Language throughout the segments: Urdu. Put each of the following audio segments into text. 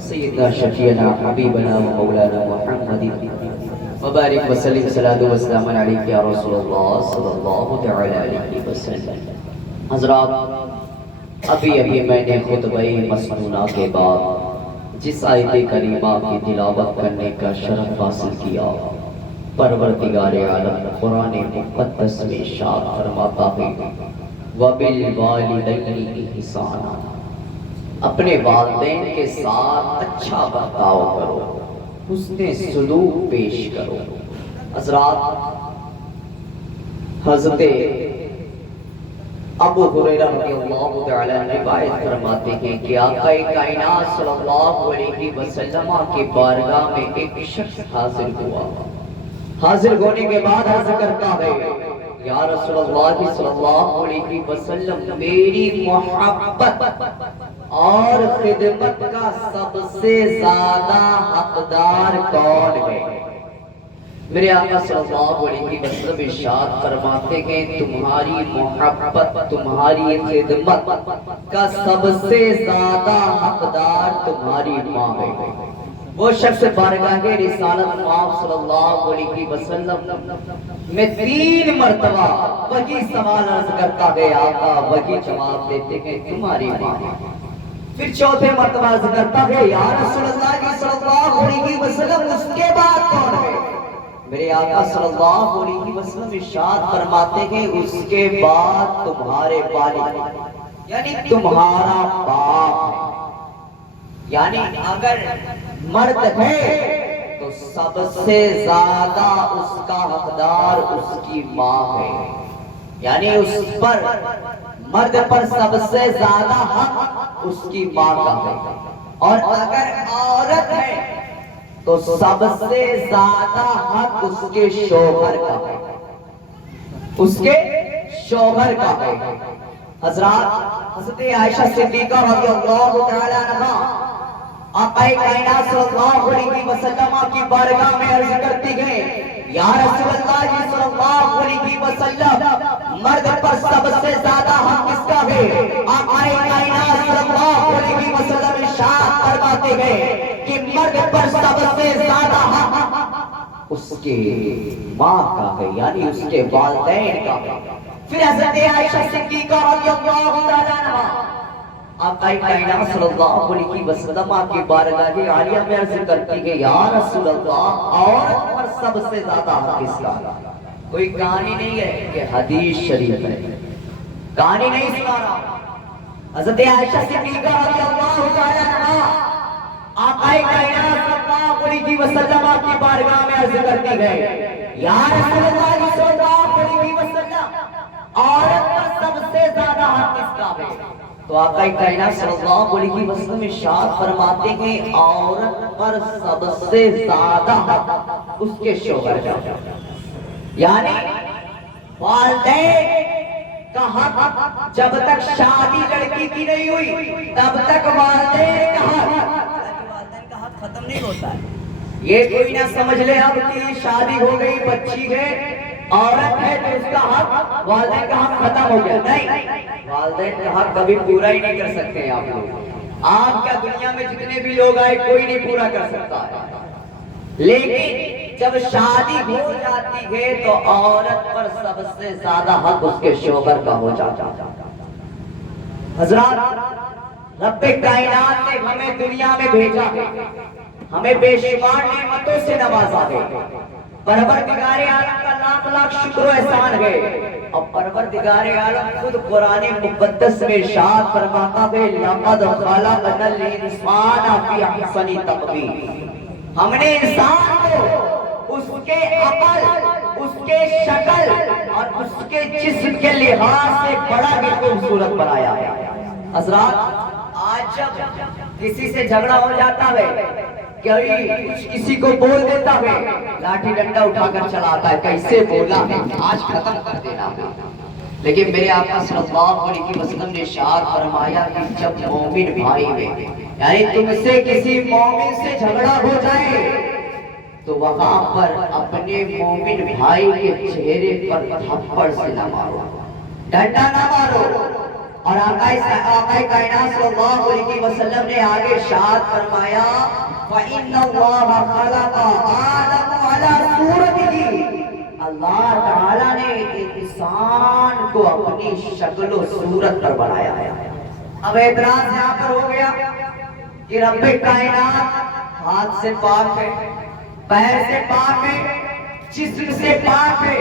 سیدنا شفیعنا حبیبنا و مولانا محمد مبارک وسلم صلاۃ و سلام علیک یا رسول اللہ صلی اللہ تعالی علیہ وسلم۔ حضرات، ابھی میں نے خطبہ مسنونہ کے بعد جس آیت کریمہ کی تلاوت کرنے کا شرف حاصل کیا، پروردگار عالم قرآن مقدس میں ارشاد فرماتا ہے وَبِالْوَالِدَيْنِ إِحْسَانًا، اپنے والدین کے ساتھ اچھا برتاؤ کرو، حسن سلوک پیش کرو۔ حضرات، حضرت ابو ہریرہ رضی اللہ تعالی عنہ روایت فرماتے ہیں کہ آقا کائنات صلی اللہ علیہ وسلم کی بارگاہ میں ایک شخص حاضر ہوا۔ حاضر ہونے کے بعد عرض کرتا ہے یا رسول اللہ صلی اللہ علیہ وسلم، میری محبت اور خدمت کا سب سے زیادہ حقدار کون ہے؟ میرے آقا صلی اللہ علیہ وسلم ارشاد فرماتے ہیں تمہاری محبت، تمہاری خدمت کا سب سے زیادہ حقدار تمہاری ماں ہے۔ وہ شخص بارگاہ رسالت مآب صلی اللہ علیہ وسلم میں 3 مرتبہ وہی سوال عرض کرتا ہے، آقا وہی جواب دیتے ہیں تمہاری ماں ہے۔ پھر 4تھے مرتبہ عرض کرتا ہے یا رسول اللہ صلی اللہ علیہ وسلم، اس کے بعد کون ہے؟ میرے آقا صلی اللہ علیہ وسلم ارشاد فرماتے ہیں اس کے بعد تمہارے والد، یعنی تمہارا باپ۔ یعنی اگر مرد ہے تو سب سے زیادہ اس کا حقدار اس کی ماں ہے، یعنی اس پر، مرد پر سب سے زیادہ حق اس کی ماں کا ہے۔ اور اگر عورت ہے تو سب سے زیادہ حق اس کے شوہر کا ہے، اس کے شوہر کا ہے۔ حضرات، حضرت عائشہ صدیقہ رضی اللہ تعالی عنہا آقا کائنات صلی اللہ علیہ وسلم کی بارگاہ میں عرض کرتی ہیں یا رسول اللہ صلی اللہ علیہ وسلم، مرد پر سب سے زیادہ حق کس کا ہے؟ آقا کائنات صلی اللہ علیہ وسلم ارشاد فرماتے ہیں کہ مرد پر سب سے زیادہ حق اس کے ماں کا ہے، یعنی اس کے والدین کا ہے۔ پھر حضرت عائشہ صدیقہ رضی اللہ تعالی عنہا آقا کائنات صلی اللہ علیہ وسلم کی بارگاہ عالیہ میں عرض کرتی ہے یا رسول اللہ، عورت پر سب سے زیادہ حق کس کا؟ کوئی کہانی نہیں ہے کہ حدیث شریف ہے، کہانی نہیں سنا رہا۔ حضرت عائشہ صدیقہ رضی اللہ تعالی عنہا آقا کائنات صلی اللہ علیہ وسلم کی بارگاہ میں عرض کرتی ہے یا رسول اللہ صلی اللہ علیہ وسلم، عورت پر سب سے زیادہ حق کس کا ہے؟ تو آقا کائنات صلی اللہ علیہ وسلم ارشاد فرماتے ہیں عورت پر سب سے زیادہ حق اس کے شوہر کا، یعنی والدین کا حق جب تک شادی لڑکی کی نہیں ہوئی تب تک والدین کا حق ختم نہیں ہوتا ہے۔ یہ کوئی نہ سمجھ لے اب کہ شادی ہو گئی، بچی ہے، عورت ہے تو اس کا حق، والدین کا حق ختم ہو گیا، نہیں، والدین کا حق کبھی پورا ہی نہیں کر سکتے ہیں آپ لوگ۔ آپ کا دنیا میں جتنے بھی لوگ آئے کوئی نہیں پورا کر سکتا ہے، لیکن جب شادی ہو جاتی ہے تو عورت پر سب سے زیادہ حق اس کے شوہر کا ہو جاتا ہے۔ حضرات، رب کائنات نے ہمیں دنیا میں بھیجا ہے، ہمیں بے شمار نعمتوں سے نوازا ہے۔ پروردگار عالم کا لاکھ لاکھ شکر و احسان ہے، اور پروردگار عالم خود قرآن مقدس میں ارشاد فرماتا ہے لَقَدْ خَلَقْنَا الْإِنسَانَ فِي أَحْسَنِ تَقْوِيمٍ، ہم نے انسان کو اس کے عقل، اس کے شکل اور اس کے جسم کے لحاظ سے بڑا ہی خوبصورت بنایا ہے۔ حضرات، آج جب کسی سے جھگڑا ہو جاتا ہے، کسی کو بول دیتا ہے، لاٹھی ڈنڈا اٹھا کر چلاتا ہے، کیسے بولا ہے آج ختم کر دینا ہے۔ لیکن میرے آقا صلی اللہ علیہ وسلم نے ارشاد فرمایا کہ جب مومن بھائی میں، یعنی تم سے کسی مومن سے جھگڑا ہو جائے تو وہاں پر اپنے مومن بھائی کے چہرے پر تھپڑ سے نہ مارو، ڈنڈا نہ مارو، اور آقا کائنات صلی اللہ علیہ وسلم نے آگے ارشاد فرمایا وَإِنَّ اللَّهَ خَلَقَ آدَمَ عَلَى صُورَتِهِ، اللہ تعالیٰ نے انسان کو اپنی شکل و صورت پر بنایا ہے۔ اب اعتراض یہاں پر ہو گیا کہ رب کائنات ہاتھ سے پاک ہے، پیر سے پاک ہے، جسم سے پاک ہے،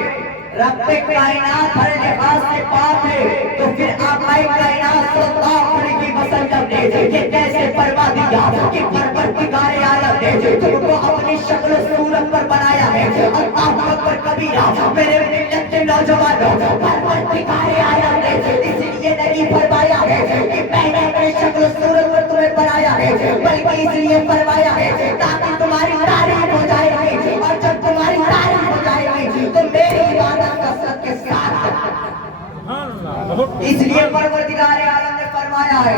رب کائنات ہر لحاظ سے پاک ہے، تو پھر آقا کائنات صلی اللہ علیہ وسلم نے یہ کیسے فرما دیا کہ پروردگار عالم نے تم کو اپنی شکل و صورت پر بنایا ہے؟ اللہ اکبر کبیرہ، میرے ملت کے نوجوانوں، پروردگار عالم نے اس لیے نہیں فرمایا ہے کہ میں نے اپنی شکل و صورت پر تمہیں بنایا ہے، بلکہ اس لیے فرمایا ہے تاکہ تمہاری تعریف ہو جائے گی، اور جب تمہاری تعریف ہو جائے گی تو میری عبادت کثرت کے ساتھ۔ اس لیے پروردگار عالم نے فرمایا ہے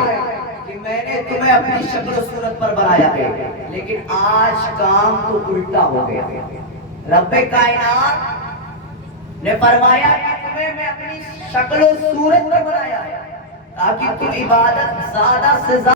کہ میں نے تمہیں اپنی شکل و صورت پر بنایا ہے، لیکن آج کام تو الٹا ہو گیا۔ رب کائنات نے فرمایا کہ تمہیں میں اپنی شکل و صورت پر بنایا ہے تاکہ تم عبادت زیادہ سے زیادہ